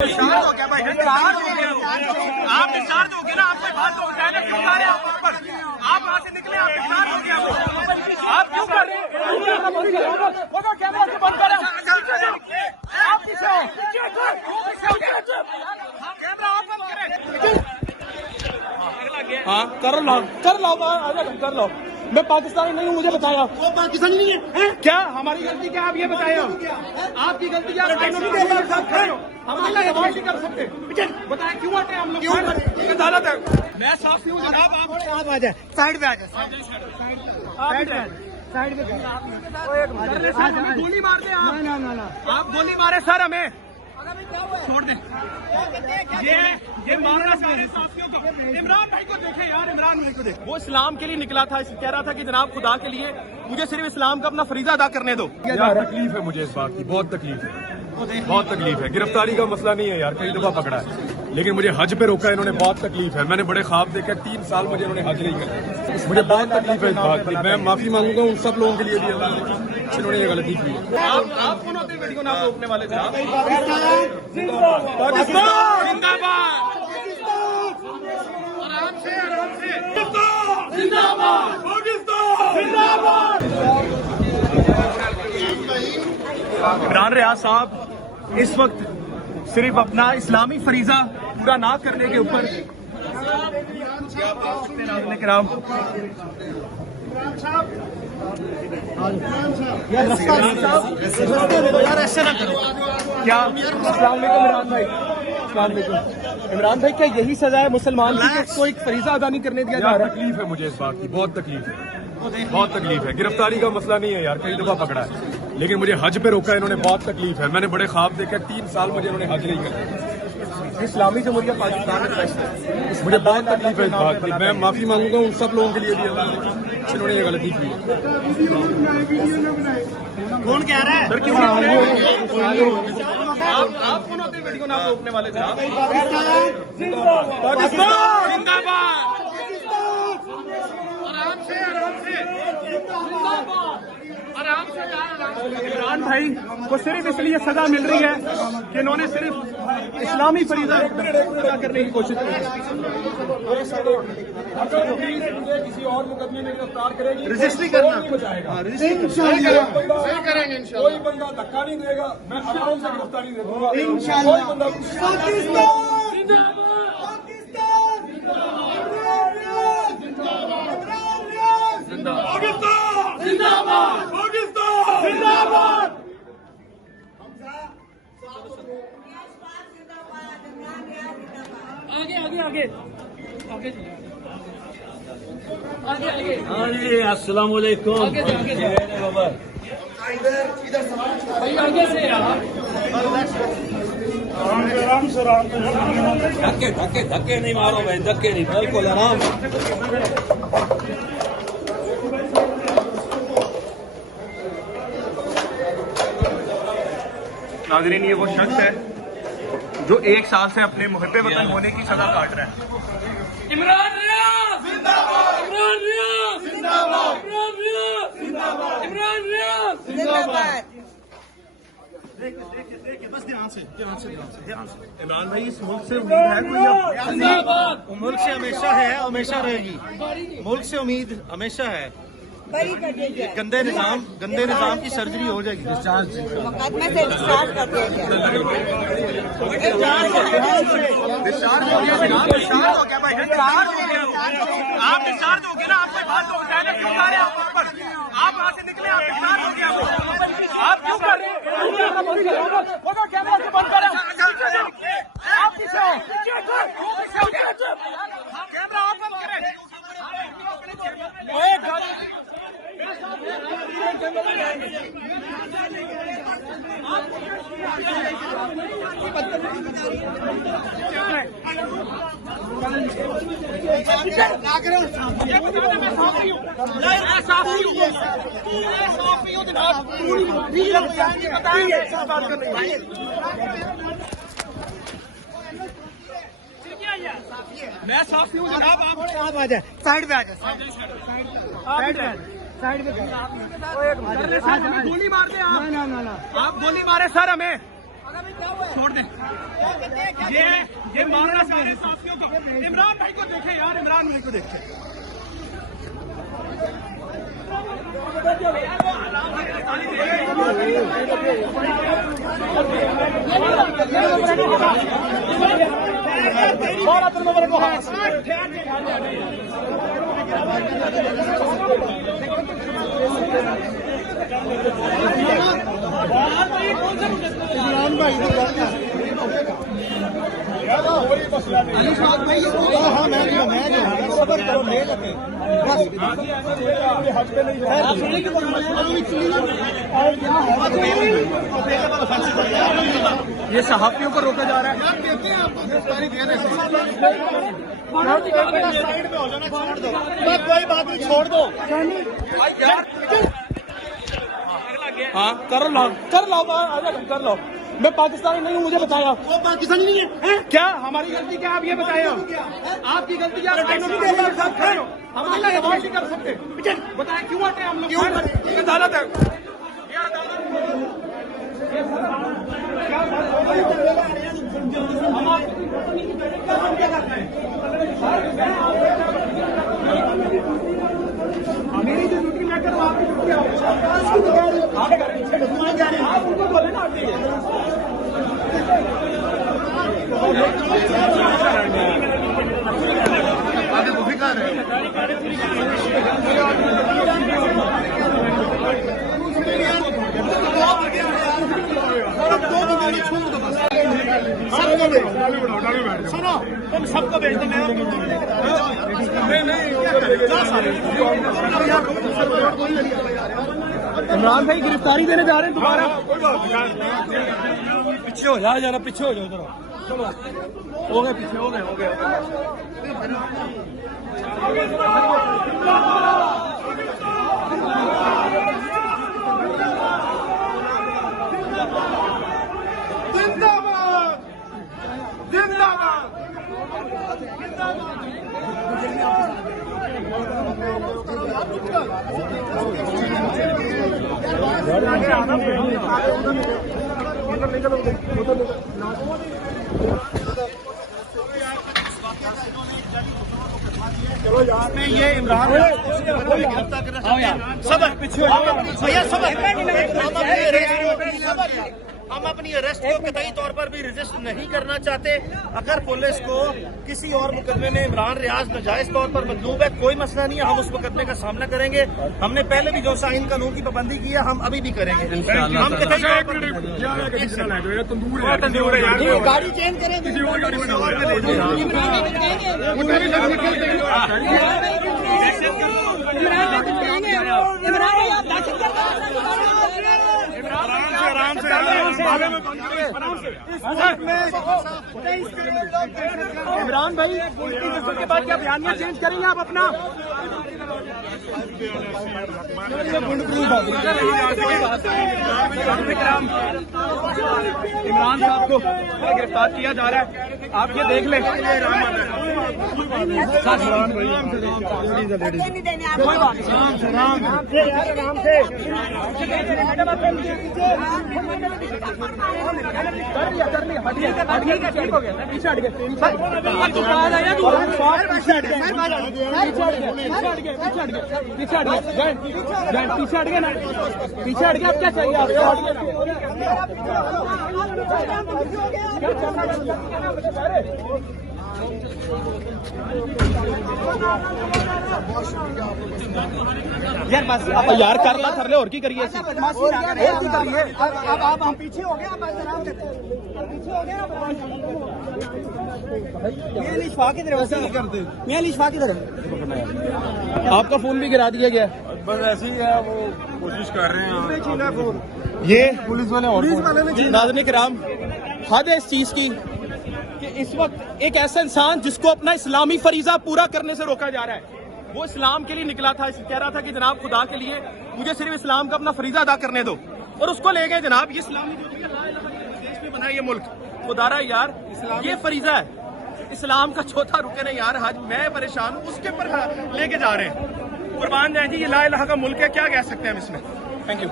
Discharge हो गया भाई, डिस्चार्ज हो गया। आप डिस्चार्ज हो गए ना, आपसे बात हो जाएगा। क्यों कर रहे हैं आप ऊपर? आप वहाँ से निकले, आप डिस्चार्ज हो गया। आप क्यों कर रहे हैं? कैमरा से बंद करें। आप पीछे हो, कैमरा ऑफ बंद करें। हाँ कर लो, कर लो। मैं पाकिस्तानी नहीं हूँ, मुझे बताया। वो पाकिस्तानी नहीं है क्या? हमारी गलती क्या? आप ये बताएं। आपकी गलती क्या? हम इलाज नहीं कर सकते। बताएं क्यों हटे हम लोग? अदालत है। मैं साफ हूँ जनाब। आप आ जाए, साइड पे आ जाए, साइड पे गोली मार दे। आप गोली मारे सर, हमें छोड़ दें। ये मामला सारे साथियों को, इमरान भाई को देखे यार, इमरान भाई को देखे। वो इस्लाम के लिए निकला था, कह रहा था कि जनाब खुदा के लिए मुझे सिर्फ इस्लाम का अपना फरीजा अदा करने दो। यार तकलीफ है मुझे इस बात की, बहुत तकलीफ है, बहुत तकलीफ है। गिरफ्तारी का मसला नहीं है यार, कई दफा पकड़ा है, लेकिन मुझे हज पे रोका है इन्होंने, बहुत तकलीफ है। मैंने बड़े ख्वाब देखे, 3 साल मुझे इन्होंने हज नहीं किया, मुझे बहुत तकलीफ है इस बात की। मैं माफी मांगूंगा उन सब लोगों के लिए भी, अल्लाह ने इन्होंने ये गलती की है। आप कौन होते वीडियो ना रोकने वाले थे? पाकिस्तान जिंदाबाद। आराम से, आराम से। जिंदाबाद, पाकिस्तान जिंदाबाद। इमरान रियाज साहब इस वक्त सिर्फ अपना इस्लामी फरीजा पूरा ना करने के ऊपर यार ऐसे ना करो। क्या इमरान भाई क्या यही सजा है मुसलमान की कि कोई फरीजा अदा नहीं करने दिया जा रहा है? तकलीफ है मुझे इस बात की, बहुत तकलीफ है, बहुत तकलीफ है। गिरफ्तारी का मसला नहीं है यार, कई दफा पकड़ा है, लेकिन मुझे हज पे रोका है इन्होंने, बहुत तकलीफ है। मैंने बड़े ख्वाब देखे, 3 साल मुझे इन्होंने हज नहीं किया। इस्लामी जमहूरिया पाकिस्तान में मुझे बहुत तकलीफ है इस बात की। मैं माफी मांगूंगा उन सब लोगों के लिए भी, अल्लाह ने इन्होंने ये गलती की है। कौन कह रहा है? आप कौन होते वीडियो ना रोकने वाले थे? पाकिस्तान जिंदाबाद। आराम से, आराम से। आराम से यार, आराम से। इमरान भाई को सिर्फ इसलिए सजा मिल रही है कि इन्होंने सिर्फ इस्लामी फरीजा अदा करने की कोशिश की। अगर पुलिस मुझे किसी और मुकदमे में गिरफ्तार करेगी, रजिस्ट्री करना बचाएगा, सही करेंगे इंशाल्लाह। कोई बंदा धक्का नहीं देगा, मैं आराम से गिरफ्तारी दे दूंगा इंशाल्लाह। कोई बंदा हाँ जी, अस्सलाम वालेकुम। आगे से यार। धक्के धक्के धक्के नहीं मारो भाई, धक्के नहीं, बिल्कुल आराम। नाज़रीन, ये वो शख्स है जो 1 साल से अपने मुहब्बे वतन होने की सजा काट रहा है। इमरान रियाज जिंदाबाद, इमरान रियाज जिंदाबाद, इमरान रियाज जिंदाबाद, इमरान रियाज जिंदाबाद। देखिए बस ध्यान से। इमरान भाई, इस मुल्क से उम्मीद है कोई? जिंदाबाद। मुल्क से हमेशा है, हमेशा रहेगी। मुल्क से उम्मीद हमेशा है। गंदे निजाम की सर्जरी हो जाएगी। मुकदमे से डिस्चार्ज कर दिया गया। डिस्चार्ज हो गया भाई, डिस्चार्ज हो गया। आप डिस्चार्ज हो गए ना, आपसे बात हो जाएगा। क्यों कर रहे हैं आप ऊपर? आप वहाँ से निकले, आप डिस्चार्ज हो गया। आप क्यों कर रहे हैं? कैमरा से बंद करें। आप पीछे हो, कैमरा ऑफ बंद करें। मैं साफी हूँ जनाब। आप आ जाए, साइड पे आ जाए, साइड पे गोली मार दे। आप गोली मारे सर, हमें छोड़ दे। ये मारना चाह रहे साथियों को। इमरान भाई को देखे यार, इमरान भाई को देखे। ये सहाफियों को रोका जा रहा है। कोई बात नहीं, छोड़ दो। हाँ कर लो, आजा कर लो। मैं पाकिस्तानी नहीं हूँ, मुझे बताया। वो पाकिस्तानी नहीं है? क्या हमारी गलती क्या, आप ये बताया। आपकी गलती क्या, हम अल्लाह के वास्ते कर सकते। बताए क्यों आते हैं हम लोग? अदालत है, ये अदालत मेरी जो ड्यूटी मैं करूँ, आपकी ड्यूटी आप उनको बोले ना। सुनो, तुम सबको भेज दो। इमरान भाई गिरफ्तारी देने जा रहे हैं दोबारा। पीछे हो जाओ जरा, पीछे हो जाओ जरा। चलो हो गए, पीछे हो गए। चलो यार, में ये इमरान सब पीछे भैया, सब हम अपनी अरेस्ट को कतई तौर पर भी रजिस्ट नहीं करना चाहते। अगर पुलिस को किसी और मुकदमे में इमरान रियाज नाजायज तौर पर मतलूब है, कोई मसला नहीं है, हम उस मुकदमे का सामना करेंगे। हमने पहले भी जो आइन कानून की पाबंदी की है, हम अभी भी करेंगे। हम कतई गाड़ी चेंज करेंगे। इमरान भाई के बाद क्या बयानिया चेंज करेंगे आप अपना? इमरान साहब को गिरफ्तार किया जा रहा है, आप ये देख लें। पीछे हट गए, ना पीछे हट गए। अब क्या चाहिए आपको? यार बस यार कर ला कर ले, और की करिए। अब हम पीछे हो गए, आप आराम से पीछे हो गए। मैं लिशफा की तरफ करते, मैं लिशफा की तरफ। आपका फोन भी गिरा दिया गया। बस ऐसे ही है, वो कोशिश कर रहे हैं ये पुलिस वाले ने। नाज़रीन किराम, हद है इस चीज की कि इस वक्त एक ऐसा इंसान जिसको अपना इस्लामी फरीजा पूरा करने से रोका जा रहा है, वो इस्लाम के लिए निकला था, कह रहा था कि जनाब खुदा के लिए मुझे सिर्फ इस्लाम का अपना फरीजा अदा करने दो, और उसको ले गए जनाब। ये इस्लामी देश में बना ये मुल्क, खुदारा यार ये फरीजा है, इस्लाम का चौथा रुकन है यार। आज मैं परेशान हूँ, उसके ऊपर लेके जा रहे हैं। कुर्बान जाए जी, ये ला इलाहा का मुल्क है, क्या कह सकते हैं हम इसमें। Thank you.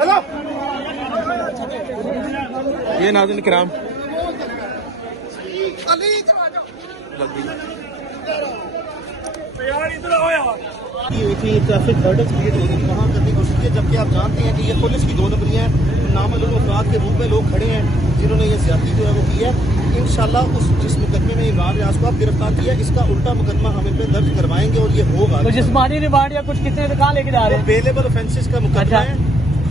हेलो ये नाज़रीन किराम इतनी ट्रैफिक हर्डल क्रिएट हो रही है वहाँ करने की कोशिश की है, जबकि आप जानते हैं कि ये पुलिस की 2 नंबरियाँ हैं। नामालूम अफराद के रूप में लोग खड़े हैं जिन्होंने ये ज्यादती जो है वो की है। इंशाल्लाह उस जिस मुकदमे में इमरान रियाज को आप गिरफ्तार किया, इसका उल्टा मुकदमा हम इन पे दर्ज करवाएंगे और ये होगा। तो जिस्मानी रिमांड या कुछ कितने कहाँ लेके जा रहे हैं? अवेलेबल ऑफेंसेस का मुकदमा अच्छा। है,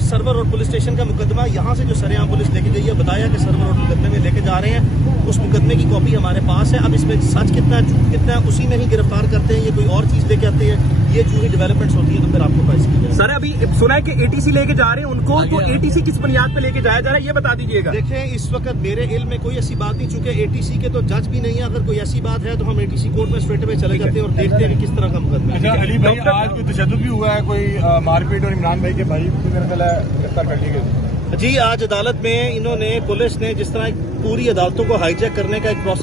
सर्वर रोड पुलिस स्टेशन का मुकदमा। यहाँ से जो सरेआम पुलिस लेके गई है, बताया कि सर्वर रोड मुकदमे में लेके जा रहे हैं। उस मुकदमे की कॉपी हमारे पास है। अब इसमें सच कितना है झूठ कितना है उसी में ही गिरफ्तार करते हैं, ये कोई और चीज लेके आते हैं, ये जो ही डेवलपमेंट्स होती है तो फिर आपको प्राइस की जाए। सर अभी सुना है कि एटीसी लेके जा रहे हैं उनको, तो एटीसी किस बुनियाद पे लेके जाया जा रहा है ये बता दीजिएगा। देखें इस वक्त मेरे इल्म में कोई ऐसी बात नहीं, चूंकि एटीसी के तो जज भी नहीं है। अगर कोई ऐसी बात है तो हम एटीसी कोर्ट में स्ट्रेट अवे चले जाते हैं और देखते हैं कि किस तरह का मुकदमा है। अली भाई आज कोई तशद्दुद भी हुआ है, कोई मारपीट और इमरान भाई के भाई को मेरा ख्याल है गिरफ्तार कर लिए गए। जी आज अदालत में इन्होंने पुलिस ने जिस तरह पूरी अदालतों को हाईजैक करने का एक प्रोसेस